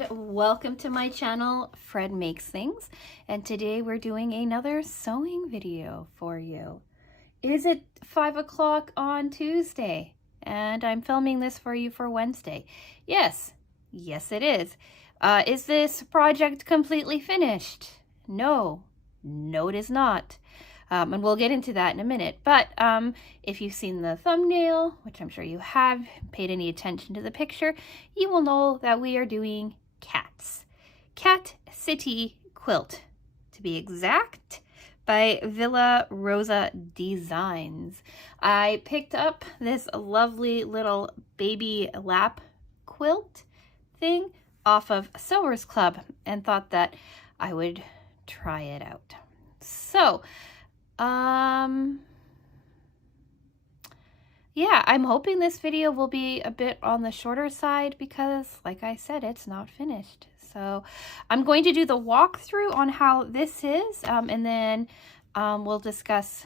and welcome to my channel, Fred Makes Things, and today we're doing another sewing video for you. Is it 5 o'clock on Tuesday? And I'm filming this for you for Wednesday. Yes it is. Is this project completely finished? No it is not. And we'll get into that in a minute. But if you've seen the thumbnail, which I'm sure you have, paid any attention to the picture, you will know that we are doing cats. Cat City Quilt, to be exact, by Villa Rosa Designs. I picked up this lovely little baby lap quilt thing off of Sewers Club and thought that I would try it out. So, yeah, I'm hoping this video will be a bit on the shorter side because, like I said, it's not finished. So I'm going to do the walkthrough on how this is, and then we'll discuss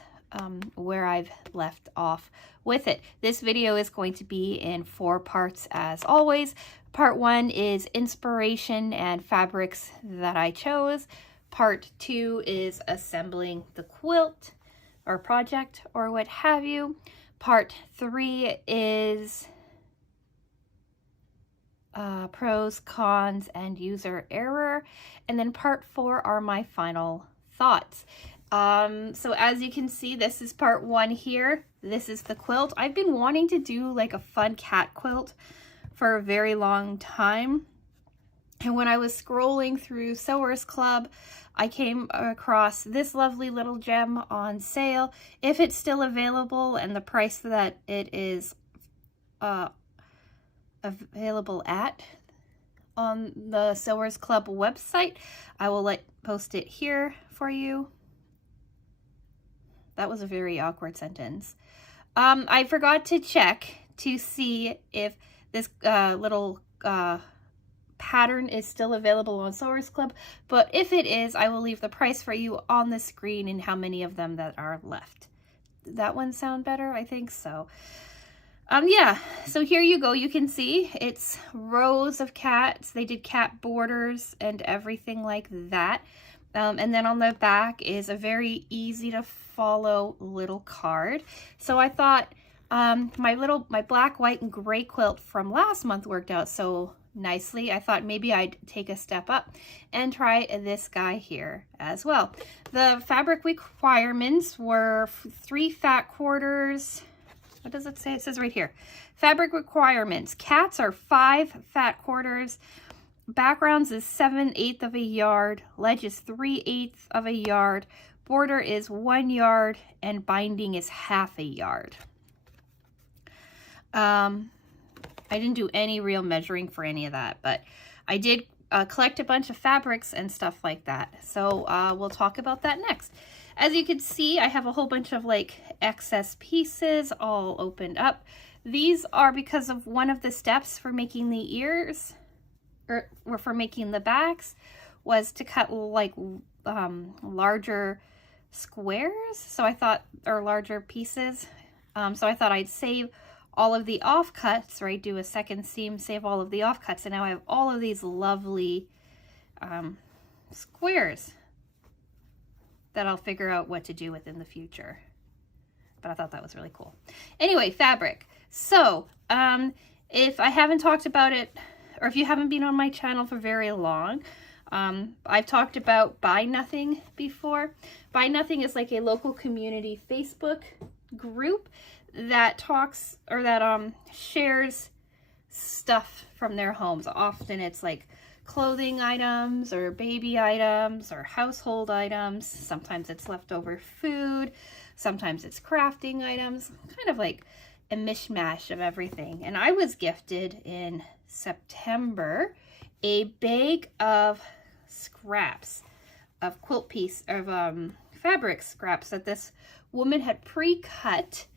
where I've left off with it. This video is going to be in 4 parts as always. Part 1 is inspiration and fabrics that I chose. Part 2 is assembling the quilt or project or what have you. Part 3 is pros, cons, and user error. And then part 4 are my final thoughts. So as you can see, this is part 1 here. This is the quilt. I've been wanting to do like a fun cat quilt for a very long time. And when I was scrolling through Sewers Club, I came across this lovely little gem on sale. If it's still available and the price that it is available at on the Sewers Club website, I will post it here for you. That was a very awkward sentence. I forgot to check to see if this little pattern is still available on Sewers Club, but if it is, I will leave the price for you on the screen and how many of them that are left. Did that one sound better? I think so. Yeah, so here you go. You can see it's rows of cats. They did cat borders and everything like that. And then on the back is a very easy to follow little card. So I thought my black, white, and gray quilt from last month worked out so nicely. I thought maybe I'd take a step up and try this guy here as well. The fabric requirements were 3 fat quarters. What does it say? It says right here. Fabric requirements. Cats are 5 fat quarters. Backgrounds is 7/8 of a yard. Ledge is 3/8 of a yard. Border is 1 yard. And binding is 1/2 a yard. I didn't do any real measuring for any of that, but I did collect a bunch of fabrics and stuff like that. So we'll talk about that next. As you can see, I have a whole bunch of like excess pieces all opened up. These are because of one of the steps for making the ears, or for making the backs, was to cut like larger squares. So I thought, or larger pieces. So I thought I'd save all of the offcuts, right? Do a second seam, save all of the offcuts, and now I have all of these lovely squares that I'll figure out what to do with in the future. But I thought that was really cool. Anyway, fabric. So if I haven't talked about it, or if you haven't been on my channel for very long, I've talked about Buy Nothing before. Buy Nothing is like a local community Facebook group that talks, or that shares stuff from their homes. Often it's like clothing items or baby items or household items. Sometimes it's leftover food. Sometimes it's crafting items. Kind of like a mishmash of everything. And I was gifted in September a bag of scraps of quilt piece of fabric scraps that this woman had pre-cut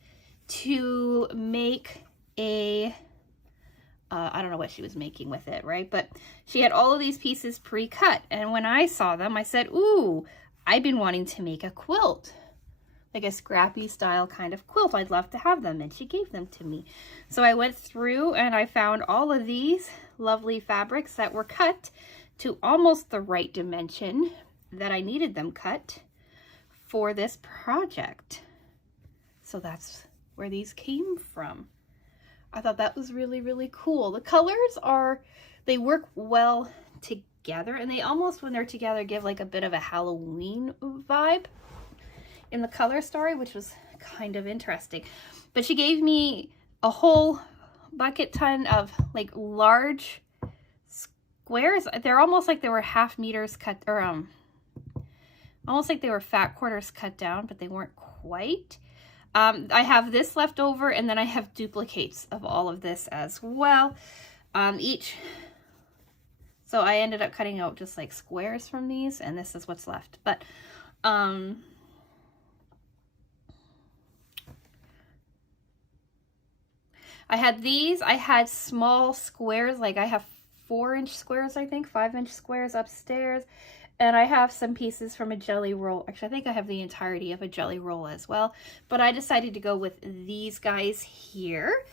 to make a I don't know what she was making with it, right? But she had all of these pieces pre-cut, and when I saw them, I said, ooh, I've been wanting to make a quilt, like a scrappy style kind of quilt. I'd love to have them, and she gave them to me. So I went through and I found all of these lovely fabrics that were cut to almost the right dimension that I needed them cut for this project. So that's where these came from. I thought that was really, really cool. The colors are, they work well together, and they almost, when they're together, give like a bit of a Halloween vibe in the color story, which was kind of interesting. But she gave me a whole bucket ton of like large squares. They're almost like they were ½ meters cut, or almost like they were fat quarters cut down, but they weren't quite. I have this left over, and then I have duplicates of all of this as well. So I ended up cutting out just like squares from these, and this is what's left. But I had these. I had small squares, like I have 4-inch squares, I think, 5-inch squares upstairs. And I have some pieces from a jelly roll. Actually, I think I have the entirety of a jelly roll as well. But I decided to go with these guys here.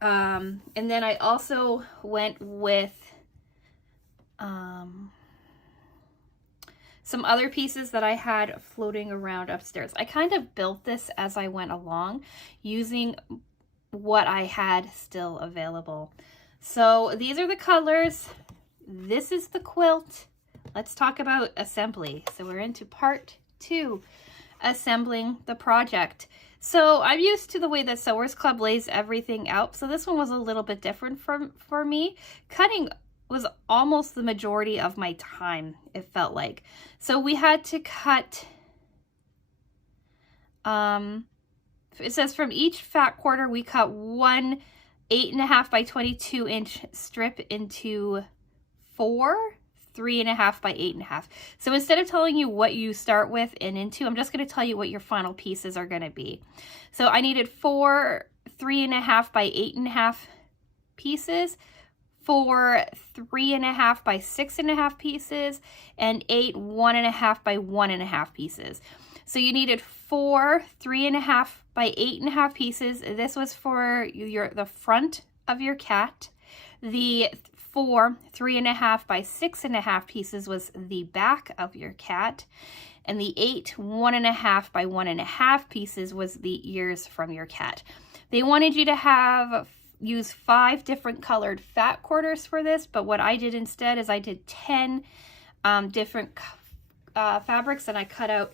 And then I also went with some other pieces that I had floating around upstairs. I kind of built this as I went along using what I had still available. So these are the colors. This is the quilt. Let's talk about assembly. So we're into part 2, assembling the project. So I'm used to the way that Sewers Club lays everything out. So this one was a little bit different for me. Cutting was almost the majority of my time, it felt like. So we had to cut, it says from each fat quarter, we cut one 8.5 by 22 inch strip into 4 3.5 by 8.5. So instead of telling you what you start with and into, I'm just going to tell you what your final pieces are going to be. So I needed 4 3.5 by 8.5 pieces, 4 3.5 by 6.5 pieces, and 8 1.5 by 1.5 pieces. So you needed 4 3.5 by 8.5 pieces. This was for the front of your cat. The 4 3.5 by 6.5 pieces was the back of your cat, and the 8 1.5 by 1.5 pieces was the ears from your cat. They wanted you to use 5 different colored fat quarters for this, but what I did instead is I did 10 different fabrics, and I cut out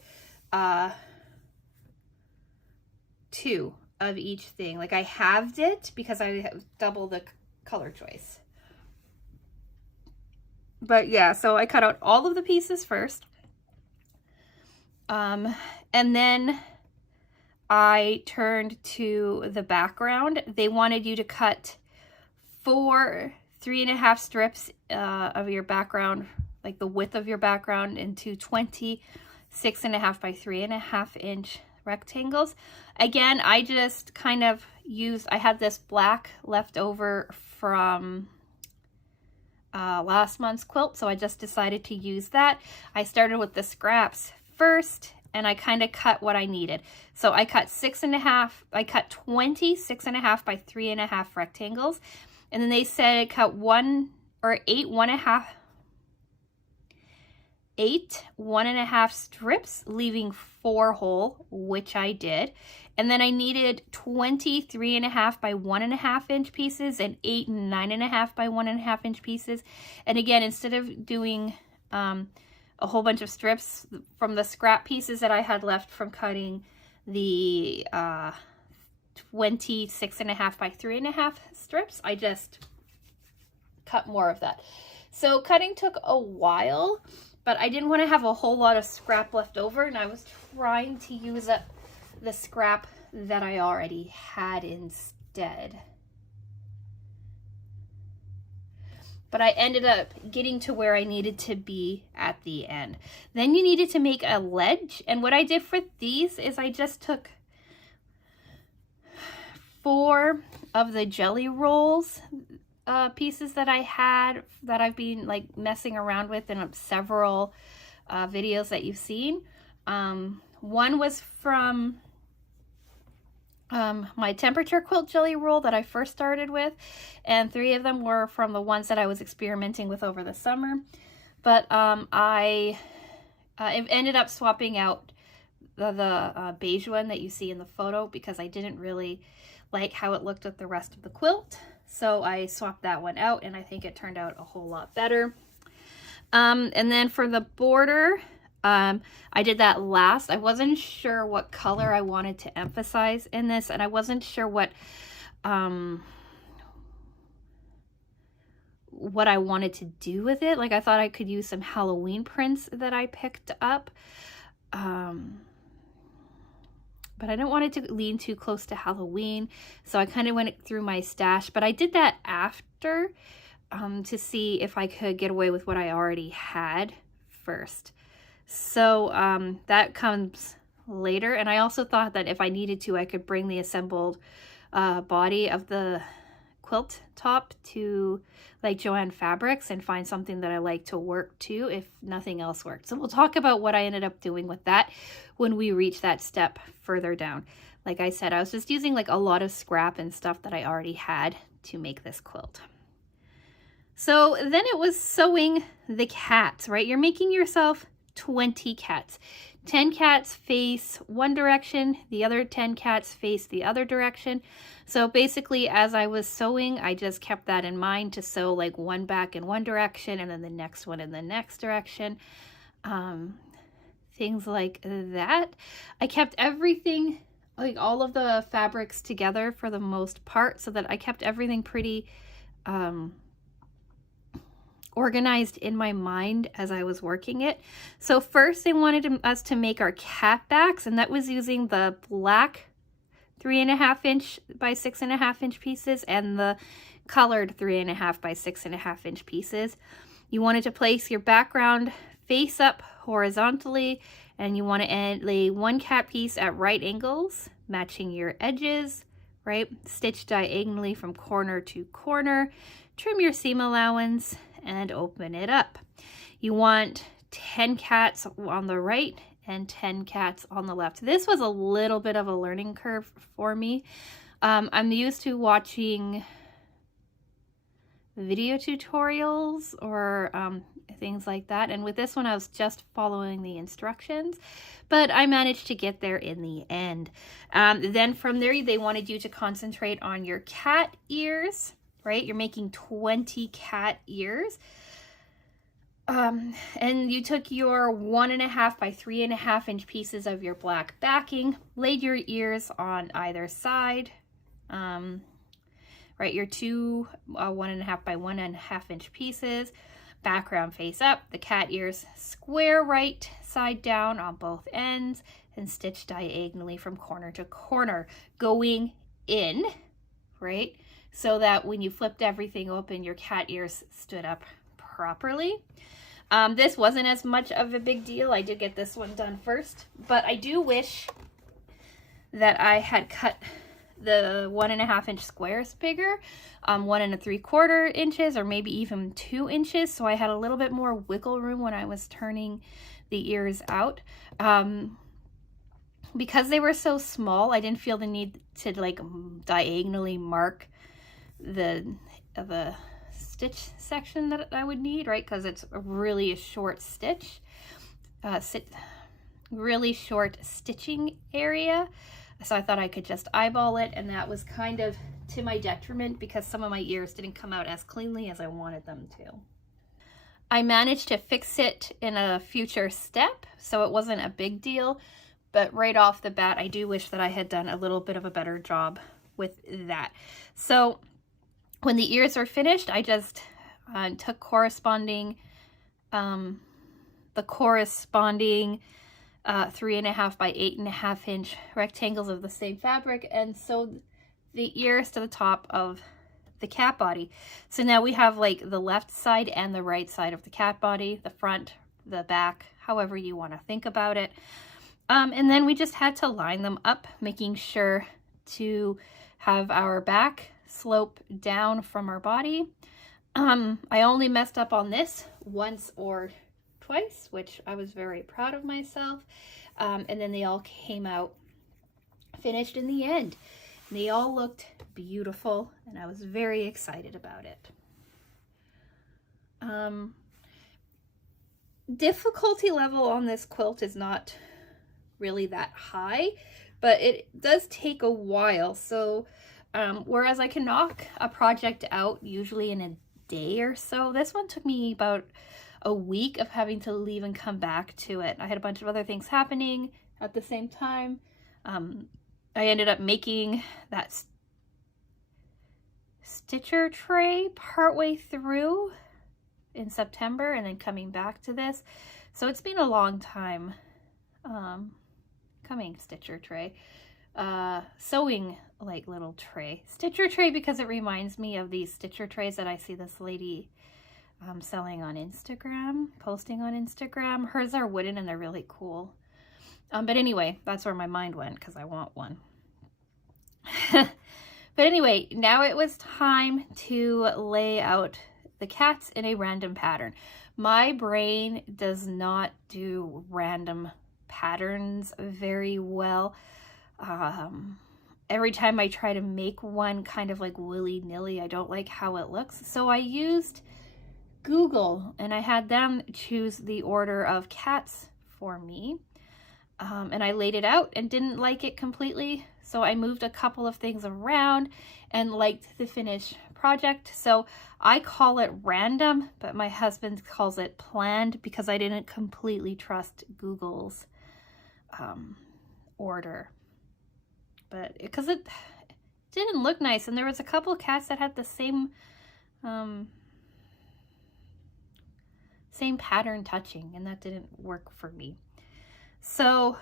2 of each thing. Like I halved it because I have double the color choice. But yeah, so I cut out all of the pieces first. And then I turned to the background. They wanted you to cut 4 3.5 strips of your background, like the width of your background, into 20 6.5 by 3.5 inch rectangles. Again, I just kind of I had this black left over from last month's quilt, so I just decided to use that. I started with the scraps first, and I kind of cut what I needed. So I cut 20 6.5 by 3.5 rectangles, and then they said cut 8 1.5 strips, leaving 4 whole, which I did. And then I needed 20 3.5 by 1.5 inch pieces and 8 9.5 by 1.5 inch pieces. And again, instead of doing a whole bunch of strips from the scrap pieces that I had left from cutting the 20 6.5 by 3.5 strips, I just cut more of that. So cutting took a while, but I didn't want to have a whole lot of scrap left over, and I was trying to use up the scrap that I already had instead. But I ended up getting to where I needed to be at the end. Then you needed to make a ledge, and what I did for these is I just took 4 of the jelly rolls pieces that I had, that I've been like messing around with in several videos that you've seen. One was from my temperature quilt jelly roll that I first started with, and 3 of them were from the ones that I was experimenting with over the summer. But I ended up swapping out the beige one that you see in the photo because I didn't really like how it looked with the rest of the quilt. So I swapped that one out, and I think it turned out a whole lot better. And then for the border, I did that last. I wasn't sure what color I wanted to emphasize in this, and I wasn't sure what I wanted to do with it. Like, I thought I could use some Halloween prints that I picked up. But I don't want it to lean too close to Halloween, so I kind of went through my stash. But I did that after to see if I could get away with what I already had first. So that comes later. And I also thought that if I needed to, I could bring the assembled body of the quilt top to like Joann Fabrics and find something that I like to work to if nothing else worked. So we'll talk about what I ended up doing with that when we reach that step further down. Like I said, I was just using like a lot of scrap and stuff that I already had to make this quilt. So then it was sewing the cats, right? You're making yourself 20 cats. 10 cats face one direction, the other 10 cats face the other direction. So basically, as I was sewing, I just kept that in mind to sew like one back in one direction and then the next one in the next direction. Things like that. I kept everything, like all of the fabrics together for the most part, so that I kept everything pretty organized in my mind as I was working it. So first they wanted us to make our cat backs, and that was using the black 3.5 inch by 6.5 inch pieces and the colored 3.5 by 6.5 inch pieces. You wanted to place your background face up horizontally, and you want to lay one cat piece at right angles, matching your edges, right? Stitch diagonally from corner to corner, trim your seam allowance, and open it up. You want 10 cats on the right and 10 cats on the left. This was a little bit of a learning curve for me. I'm used to watching video tutorials or things like that, and with this one I was just following the instructions, but I managed to get there in the end. Then from there they wanted you to concentrate on your cat ears, right? You're making 20 cat ears. And you took your 1.5 by 3.5 inch pieces of your black backing, laid your ears on either side, right? Your two 1.5 by 1.5 inch pieces, background face up, the cat ears square right side down on both ends, and stitch diagonally from corner to corner, going in, right? So that when you flipped everything open, your cat ears stood up properly. This wasn't as much of a big deal. I did get this one done first, but I do wish that I had cut the 1.5 inch squares bigger, 1 3/4 inches, or maybe even 2 inches. So I had a little bit more wiggle room when I was turning the ears out. Because they were so small, I didn't feel the need to like diagonally mark the stitch section that I would need, right? Because it's really a short stitch, really short stitching area. So I thought I could just eyeball it, and that was kind of to my detriment because some of my ears didn't come out as cleanly as I wanted them to. I managed to fix it in a future step, so it wasn't a big deal, but right off the bat, I do wish that I had done a little bit of a better job with that. So when the ears are finished, I just took corresponding, the corresponding 3.5 by 8.5 inch rectangles of the same fabric and sewed the ears to the top of the cat body. So now we have like the left side and the right side of the cat body, the front, the back, however you want to think about it. And then we just had to line them up, making sure to have our back slope down from our body. I only messed up on this once or twice, which I was very proud of myself. And then they all came out finished in the end. And they all looked beautiful, and I was very excited about it. Difficulty level on this quilt is not really that high, but it does take a while. So whereas I can knock a project out usually in a day or so, this one took me about a week of having to leave and come back to it. I had a bunch of other things happening at the same time. I ended up making that stitcher tray partway through in September and then coming back to this. So it's been a long time coming. Stitcher tray. Sewing like little tray. Stitcher tray because it reminds me of these stitcher trays that I see this lady selling on Instagram, posting on Instagram. Hers are wooden and they're really cool. But anyway, that's where my mind went because I want one. But anyway, now it was time to lay out the cats in a random pattern. My brain does not do random patterns very well. Every time I try to make one kind of like willy-nilly, I don't like how it looks. So I used Google and I had them choose the order of cats for me. And I laid it out and didn't like it completely. So I moved a couple of things around and liked the finished project. So I call it random, but my husband calls it planned because I didn't completely trust Google's order. But because it didn't look nice, and there was a couple of cats that had the same pattern touching, and that didn't work for me. So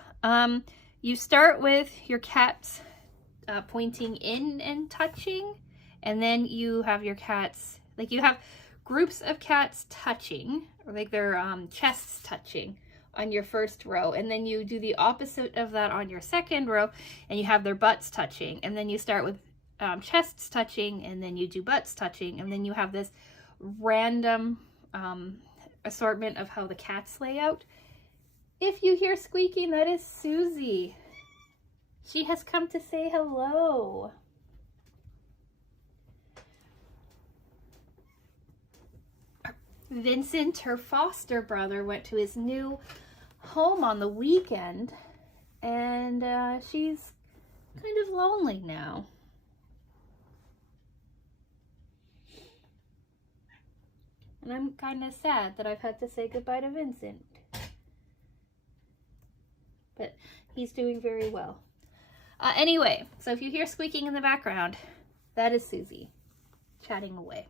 you start with your cats pointing in and touching, and then you have your cats, like you have groups of cats touching, or like their chests touching on your first row, and then you do the opposite of that on your second row, and you have their butts touching, and then you start with chests touching, and then you do butts touching, and then you have this random assortment of how the cats lay out. If you hear squeaking, that is Susie. She has come to say hello. Vincent, her foster brother, went to his new home on the weekend, and she's kind of lonely now. And I'm kind of sad that I've had to say goodbye to Vincent. But he's doing very well. Anyway, so if you hear squeaking in the background, that is Susie chatting away.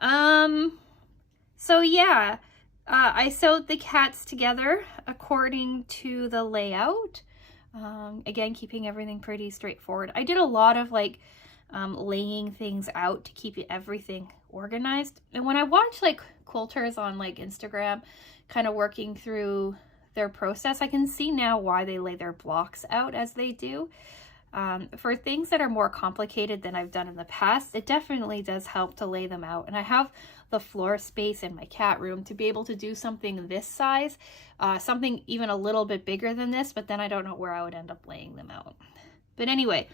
So yeah, I sewed the cats together according to the layout. Again, keeping everything pretty straightforward. I did a lot of like laying things out to keep everything organized. And when I watch like quilters on like Instagram kind of working through their process, I can see now why they lay their blocks out as they do. For things that are more complicated than I've done in the past, it definitely does help to lay them out. And I have the floor space in my cat room to be able to do something this size, something even a little bit bigger than this, but then I don't know where I would end up laying them out. But anyway,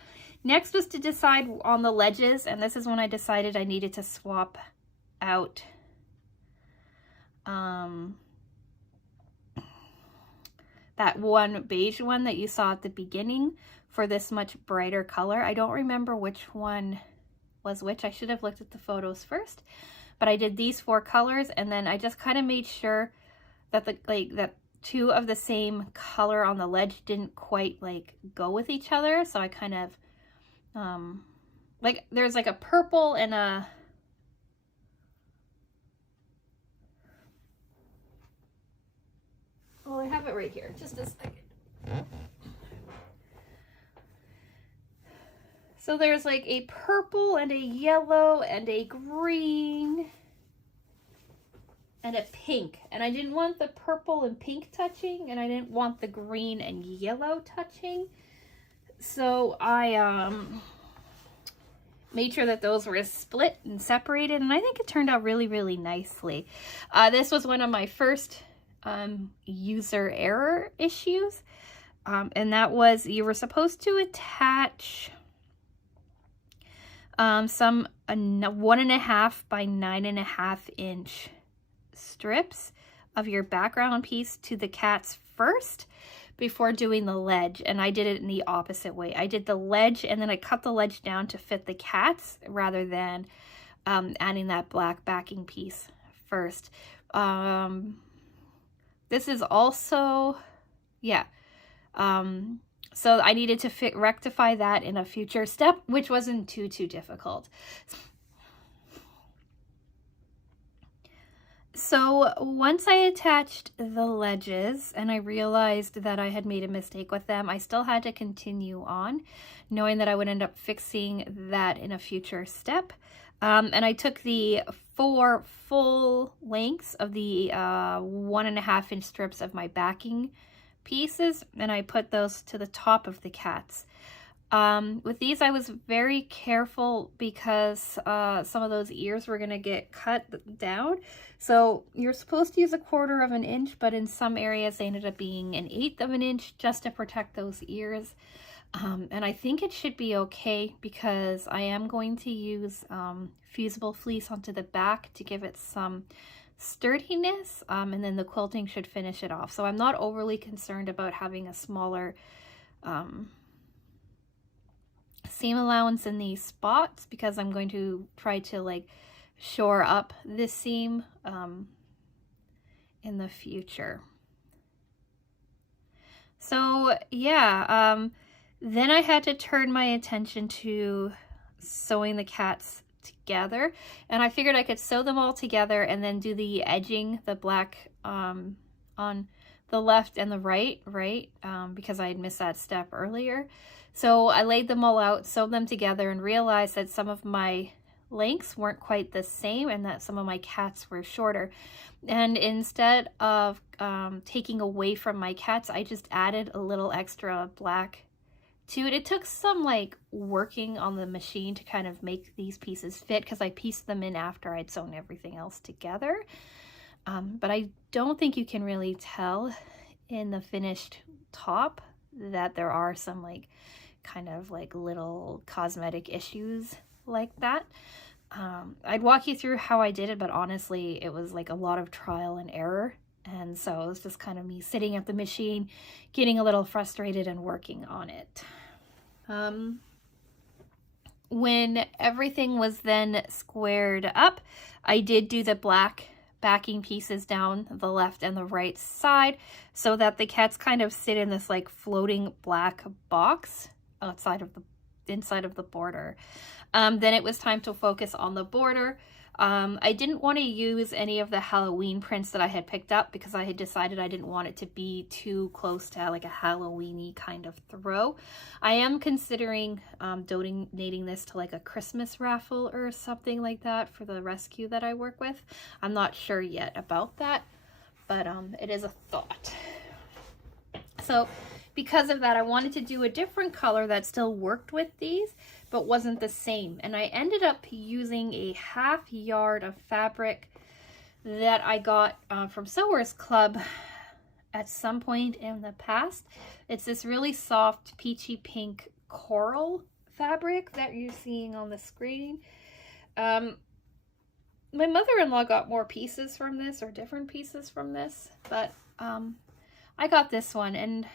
next was to decide on the ledges, and this is when I decided I needed to swap out that one beige one that you saw at the beginning for this much brighter color. I don't remember which one was which. I should have looked at the photos first, but I did these 4 colors, and then I just kind of made sure that that 2 of the same color on the ledge didn't quite like go with each other. So I kind of like there's like a purple and a oh, I have it right here. Just a second. So there's like a purple and a yellow and a green and a pink. And I didn't want the purple and pink touching, and I didn't want the green and yellow touching. So I made sure that those were split and separated, and I think it turned out really, really nicely. This was one of my first user error issues. and that was, you were supposed to attach some 1.5 by 9.5 inch strips of your background piece to the cats first before doing the ledge, and I did it in the opposite way. I did the ledge and then I cut the ledge down to fit the cats rather than adding that black backing piece first. This is also, yeah, so I needed to rectify that in a future step, which wasn't too difficult. So once I attached the ledges and I realized that I had made a mistake with them, I still had to continue on, knowing that I would end up fixing that in a future step. And I took the 4 full lengths of the 1.5 inch strips of my backing pieces, and I put those to the top of the cats. With these, I was very careful because some of those ears were going to get cut down. So you're supposed to use 1/4 inch, but in some areas they ended up being 1/8 inch just to protect those ears. And I think it should be okay because I am going to use fusible fleece onto the back to give it some sturdiness, and then the quilting should finish it off. So I'm not overly concerned about having a smaller seam allowance in these spots because I'm going to try to like shore up this seam in the future. So yeah, then I had to turn my attention to sewing the cats together, and I figured I could sew them all together and then do the edging, the black on the left and the right, because I had missed that step earlier. So I laid them all out, sewed them together, and realized that some of my lengths weren't quite the same and that some of my cats were shorter. And instead of taking away from my cats, I just added a little extra black to it. It took some like working on the machine to kind of make these pieces fit because I pieced them in after I'd sewn everything else together. But I don't think you can really tell in the finished top that there are some like kind of like little cosmetic issues like that. I'd walk you through how I did it, but honestly it was like a lot of trial and error, and so it was just kind of me sitting at the machine getting a little frustrated and working on it. When everything was then squared up, I did do the black backing pieces down the left and the right side so that the cats kind of sit in this like floating black box inside of the border. Then it was time to focus on the border. I didn't want to use any of the Halloween prints that I had picked up because I had decided I didn't want it to be too close to like a Halloween-y kind of throw. I am considering donating this to like a Christmas raffle or something like that for the rescue that I work with. I'm not sure yet about that, but it is a thought. So because of that, I wanted to do a different color that still worked with these, but wasn't the same. And I ended up using a 1/2 yard of fabric that I got from Sewers Club at some point in the past. It's this really soft peachy pink coral fabric that you're seeing on the screen. My mother-in-law got more pieces from this, or different pieces from this, but I got this one and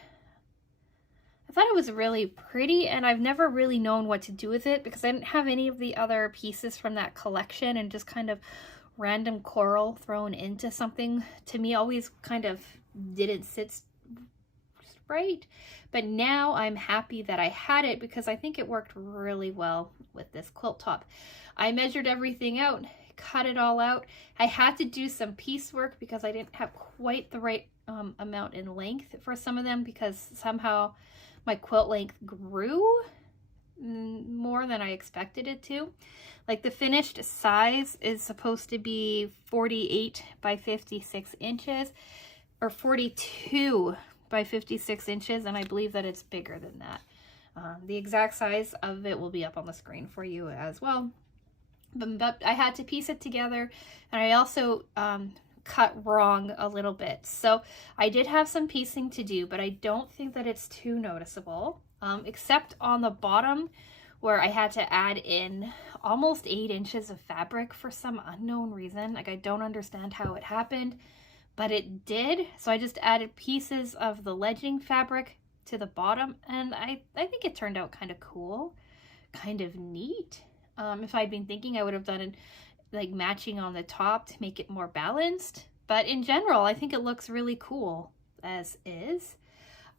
I thought it was really pretty, and I've never really known what to do with it because I didn't have any of the other pieces from that collection, and just kind of random coral thrown into something to me always kind of didn't sit right. But now I'm happy that I had it because I think it worked really well with this quilt top. I measured everything out, cut it all out. I had to do some piecework because I didn't have quite the right amount in length for some of them because somehow my quilt length grew more than I expected it to. Like the finished size is supposed to be 48 by 56 inches or 42 by 56 inches, and I believe that it's bigger than that. The exact size of it will be up on the screen for you as well. But I had to piece it together, and I also cut wrong a little bit. So I did have some piecing to do, but I don't think that it's too noticeable, except on the bottom where I had to add in almost 8 inches of fabric for some unknown reason. Like, I don't understand how it happened, but it did. So I just added pieces of the ledging fabric to the bottom, and I think it turned out kind of cool, kind of neat. If I'd been thinking, I would have done it like matching on the top to make it more balanced, but in general I think it looks really cool as is.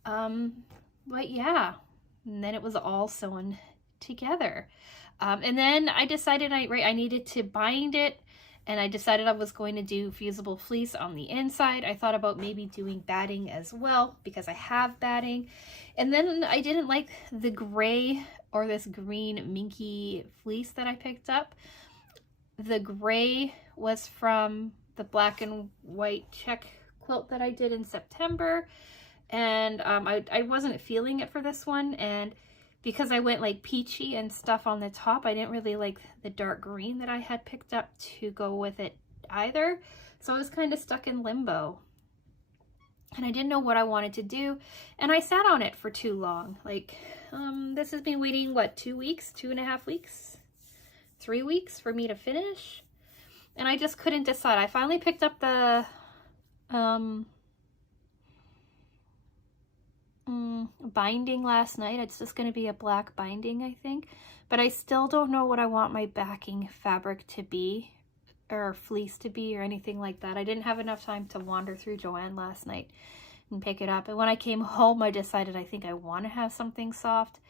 But yeah, and then it was all sewn together, and then I decided I needed to bind it, and I decided I was going to do fusible fleece on the inside. I thought about maybe doing batting as well because I have batting, and then I didn't like the gray or this green minky fleece that I picked up. The gray was from the black and white check quilt that I did in September, and I wasn't feeling it for this one, and because I went like peachy and stuff on the top, I didn't really like the dark green that I had picked up to go with it either, so I was kind of stuck in limbo, and I didn't know what I wanted to do, and I sat on it for too long. Like, this has been waiting, what, 2 weeks, 2.5 weeks, 3 weeks for me to finish, and I just couldn't decide. I finally picked up the binding last night. It's just going to be a black binding, I think, but I still don't know what I want my backing fabric to be, or fleece to be, or anything like that. I didn't have enough time to wander through Joann last night and pick it up, and when I came home I decided I think I want to have something soft.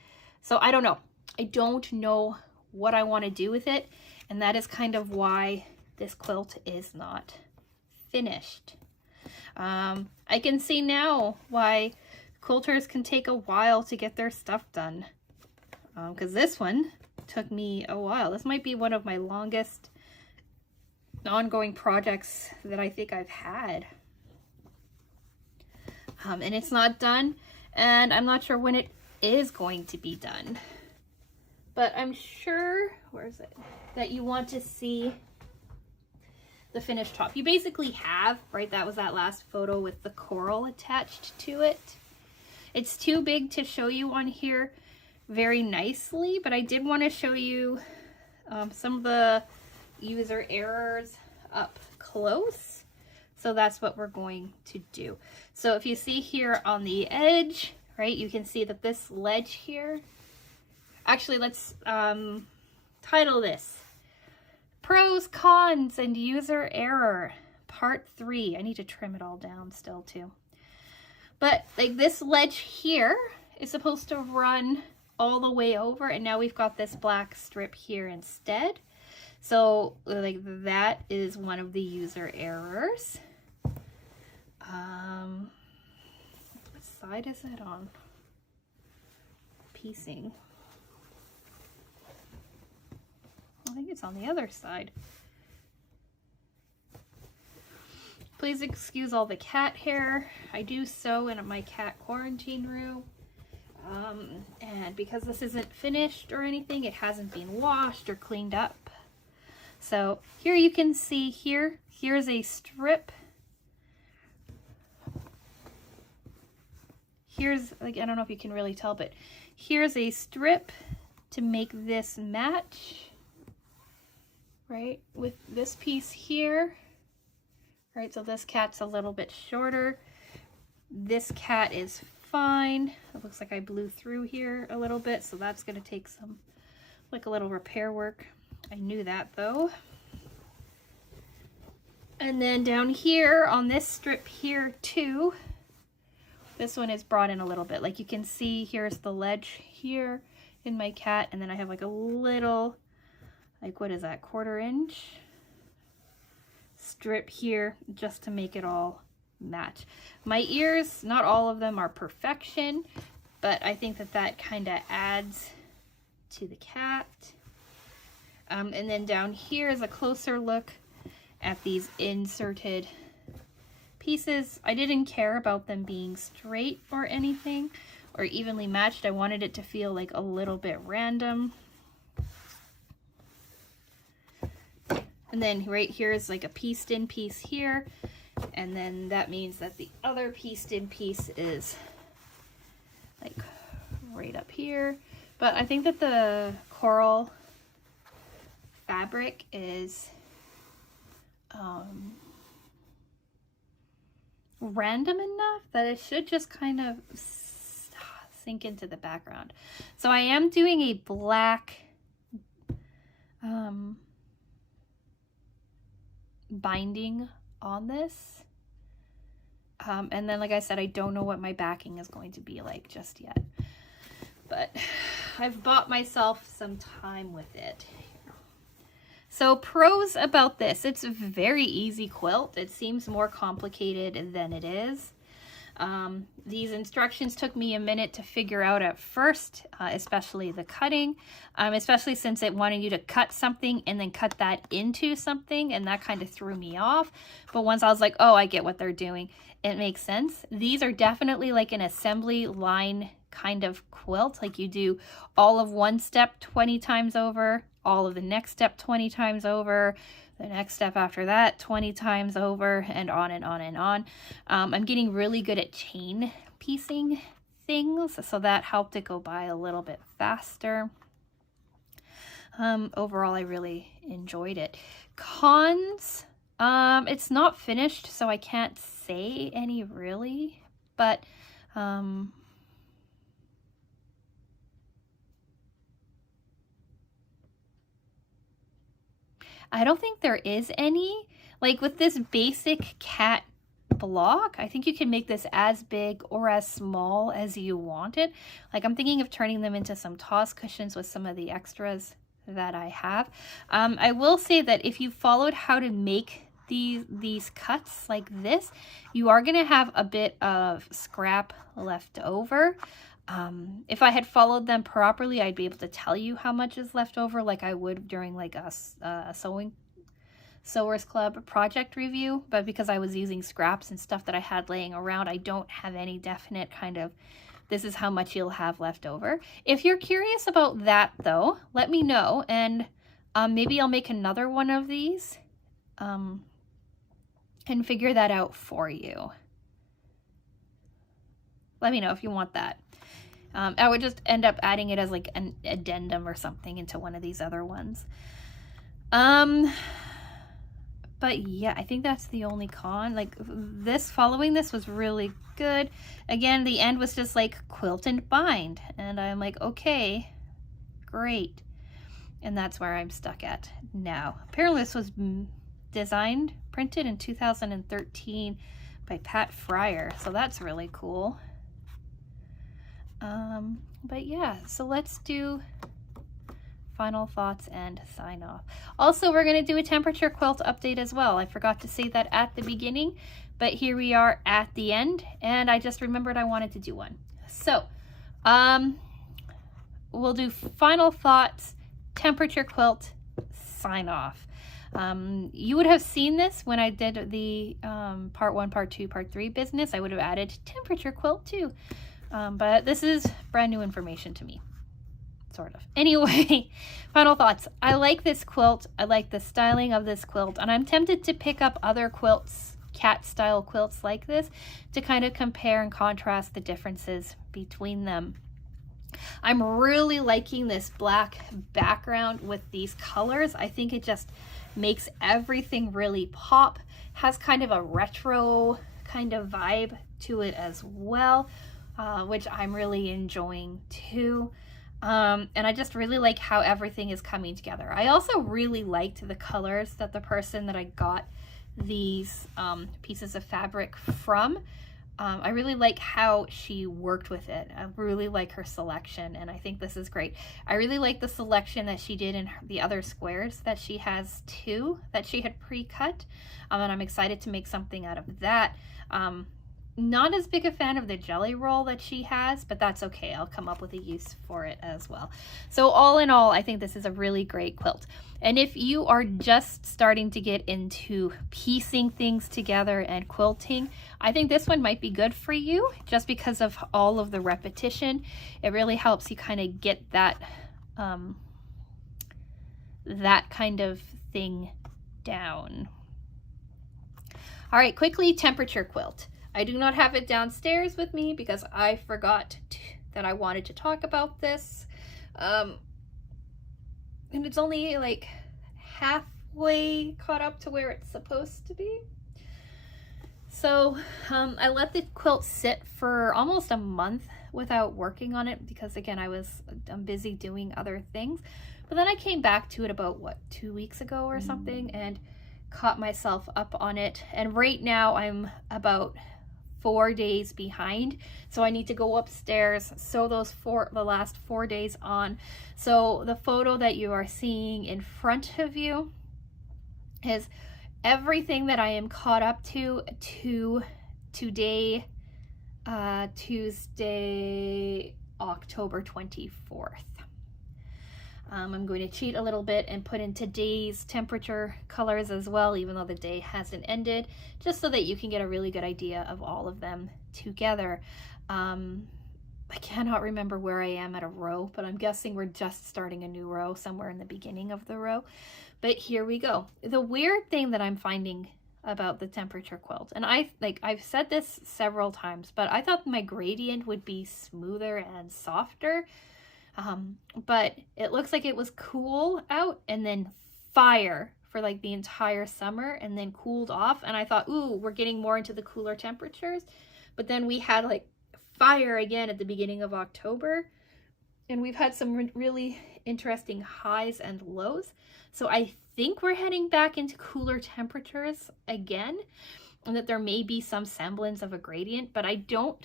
So I don't know. I don't know what I want to do with it, and that is kind of why this quilt is not finished. I can see now why quilters can take a while to get their stuff done, because this one took me a while. This might be one of my longest ongoing projects that I think I've had, and it's not done, and I'm not sure when it is going to be done. But I'm sure, where is it, that you want to see the finished top. You basically have, right, that was that last photo with the coral attached to it. It's too big to show you on here very nicely, but I did want to show you some of the user errors up close. So that's what we're going to do. So if you see here on the edge, right, you can see that this ledge here, actually, let's title this Pros, Cons, and User Error, Part 3. I need to trim it all down still too. But like this ledge here is supposed to run all the way over, and now we've got this black strip here instead. So like that is one of the user errors. What side is it on? Piecing. I think it's on the other side. Please excuse all the cat hair. I do sew in my cat quarantine room. And because this isn't finished or anything, it hasn't been washed or cleaned up. So here you can see here's a strip. Here's, like, I don't know if you can really tell, but here's a strip to make this match, right, with this piece here, right? So this cat's a little bit shorter. This cat is fine. It looks like I blew through here a little bit, so that's going to take some, like, a little repair work. I knew that though. And then down here on this strip here too, this one is brought in a little bit. Like you can see, here's the ledge here in my cat, and then I have like a little, like, what is that, 1/4 inch strip here just to make it all match. My ears, not all of them are perfection, but I think that that kind of adds to the cat. And then down here is a closer look at these inserted pieces. I didn't care about them being straight or anything or evenly matched. I wanted it to feel like a little bit random. And then right here is like a pieced in piece here. And then that means that the other pieced in piece is like right up here. But I think that the coral fabric is random enough that it should just kind of sink into the background. So I am doing a black binding on this. And then, like I said, I don't know what my backing is going to be like just yet. But I've bought myself some time with it. So pros about this, it's a very easy quilt. It seems more complicated than it is. These instructions took me a minute to figure out at first, especially the cutting, especially since it wanted you to cut something and then cut that into something, and that kind of threw me off. But once I was like, oh, I get what they're doing, it makes sense. These are definitely like an assembly line kind of quilt. Like you do all of one step 20 times over, all of the next step 20 times over, the next step after that 20 times over, and on and on and on. I'm getting really good at chain piecing things, so that helped it go by a little bit faster. Overall, I really enjoyed it. Cons, it's not finished, so I can't say any really, but I don't think there is any. Like with this basic cat block, I think you can make this as big or as small as you want it. Like I'm thinking of turning them into some toss cushions with some of the extras that I have. I will say that if you followed how to make these cuts like this, you are going to have a bit of scrap left over. If I had followed them properly, I'd be able to tell you how much is left over, like I would during like a Sewers Club project review. But because I was using scraps and stuff that I had laying around, I don't have any definite kind of, this is how much you'll have left over. If you're curious about that though, let me know, and maybe I'll make another one of these and figure that out for you. Let me know if you want that. I would just end up adding it as like an addendum or something into one of these other ones. But yeah, I think that's the only con. Like this, following this was really good. Again, the end was just like quilt and bind. And I'm like, okay, great. And that's where I'm stuck at now. Apparently this was printed in 2013 by Pat Fryer. So that's really cool. But yeah, so let's do final thoughts and sign off. Also, we're going to do a temperature quilt update as well. I forgot to say that at the beginning, but here we are at the end, and I just remembered I wanted to do one. So, we'll do final thoughts, temperature quilt, sign off. You would have seen this when I did the part 1, part 2, part 3 business. I would have added temperature quilt too. But this is brand new information to me, sort of. Anyway, final thoughts. I like this quilt. I like the styling of this quilt, and I'm tempted to pick up other quilts, cat style quilts like this, to kind of compare and contrast the differences between them. I'm really liking this black background with these colors. I think it just makes everything really pop. Has kind of a retro kind of vibe to it as well. Which I'm really enjoying too. And I just really like how everything is coming together. I also really liked the colors that the person that I got these pieces of fabric from. I really like how she worked with it. I really like her selection, and I think this is great. I really like the selection that she did in the other squares that she has too, that she had pre-cut. And I'm excited to make something out of that. Not as big a fan of the jelly roll that she has, but that's okay. I'll come up with a use for it as well. So all in all, I think this is a really great quilt. And if you are just starting to get into piecing things together and quilting, I think this one might be good for you just because of all of the repetition. It really helps you kind of get that, that kind of thing down. All right, quickly, temperature quilt. I do not have it downstairs with me because I forgot that I wanted to talk about this. And it's only like halfway caught up to where it's supposed to be. So I let the quilt sit for almost a month without working on it because, again, I'm busy doing other things. But then I came back to it about, what, 2 weeks ago or something, and caught myself up on it. And right now I'm about 4 days behind, so I need to go upstairs, sew the last 4 days on. So the photo that you are seeing in front of you is everything that I am caught up to today, Tuesday, October 24th. I'm going to cheat a little bit and put in today's temperature colors as well, even though the day hasn't ended, just so that you can get a really good idea of all of them together. I cannot remember where I am at a row, but I'm guessing we're just starting a new row somewhere in the beginning of the row. But here we go. The weird thing that I'm finding about the temperature quilt, and I've said this several times, but I thought my gradient would be smoother and softer. But it looks like it was cool out and then fire for like the entire summer and then cooled off. And I thought, ooh, we're getting more into the cooler temperatures. But then we had like fire again at the beginning of October. And we've had some really interesting highs and lows. So I think we're heading back into cooler temperatures again, and that there may be some semblance of a gradient, but I don't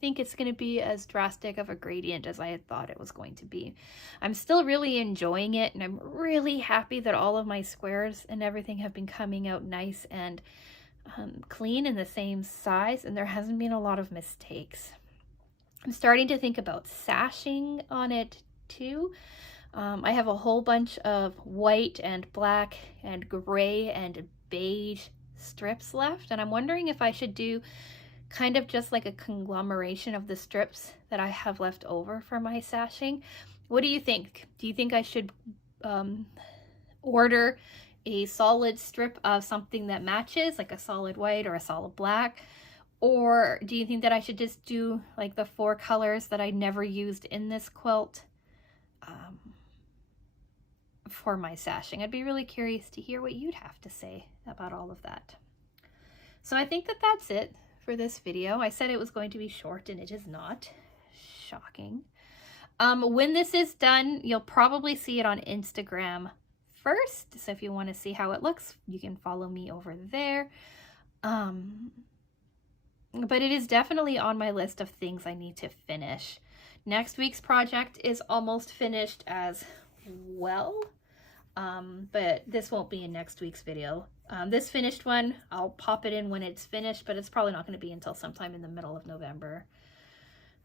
think it's going to be as drastic of a gradient as I had thought it was going to be. I'm still really enjoying it, and I'm really happy that all of my squares and everything have been coming out nice and clean in the same size, and there hasn't been a lot of mistakes. I'm starting to think about sashing on it too. I have a whole bunch of white and black and gray and beige strips left, and I'm wondering if I should do kind of just like a conglomeration of the strips that I have left over for my sashing. What do you think? Do you think I should order a solid strip of something that matches, like a solid white or a solid black? Or do you think that I should just do like the 4 colors that I never used in this quilt for my sashing? I'd be really curious to hear what you'd have to say about all of that. So I think that that's it for this video. I said it was going to be short and it is not. Shocking. When this is done, you'll probably see it on Instagram first. So if you want to see how it looks, you can follow me over there. But it is definitely on my list of things I need to finish. Next week's project is almost finished as well. But this won't be in next week's video. This finished one, I'll pop it in when it's finished, but it's probably not going to be until sometime in the middle of November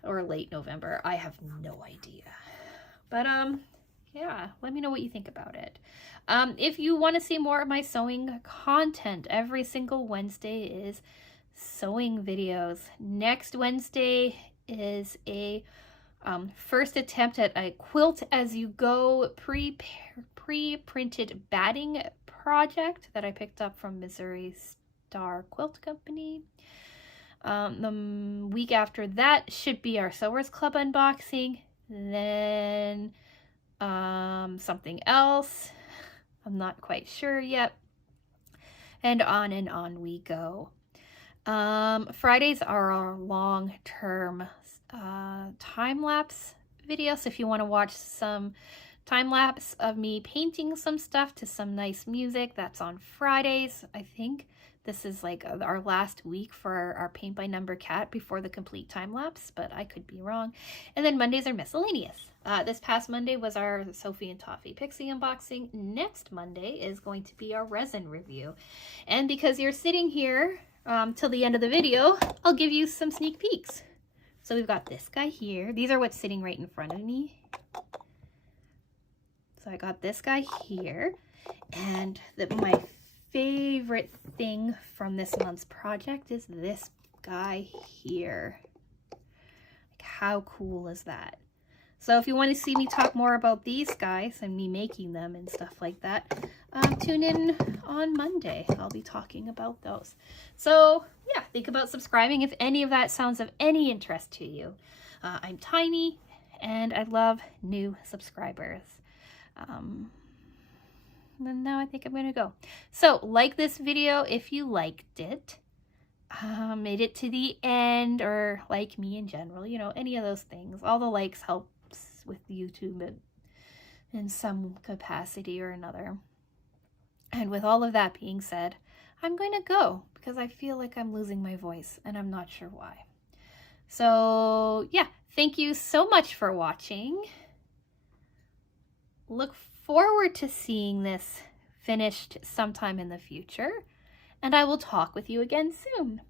or late November. I have no idea. But yeah, let me know what you think about it. If you want to see more of my sewing content, every single Wednesday is sewing videos. Next Wednesday is a first attempt at a quilt as you go pre-printed batting project that I picked up from Missouri Star Quilt Company. The week after that should be our Sewers Club unboxing. Then something else. I'm not quite sure yet. And on we go. Fridays are our long-term time-lapse videos. So if you want to watch some time-lapse of me painting some stuff to some nice music, that's on Fridays. I think this is like our last week for our paint by number cat before the complete time-lapse, but I could be wrong. And then Mondays are miscellaneous. This past Monday was our Sophie and Toffee Pixie unboxing. Next Monday is going to be our resin review. And because you're sitting here till the end of the video, I'll give you some sneak peeks. So we've got this guy here. These are what's sitting right in front of me. So I got this guy here, and my favorite thing from this month's project is this guy here. Like, how cool is that? So if you want to see me talk more about these guys and me making them and stuff like that, tune in on Monday. I'll be talking about those. So yeah, think about subscribing if any of that sounds of any interest to you. I'm tiny and I love new subscribers. And now I think I'm going to go. So like this video if you liked it. Made it to the end, or like me in general, you know, any of those things. All the likes helps with YouTube in some capacity or another. And with all of that being said, I'm going to go because I feel like I'm losing my voice and I'm not sure why. So yeah, thank you so much for watching. Look forward to seeing this finished sometime in the future. And I will talk with you again soon.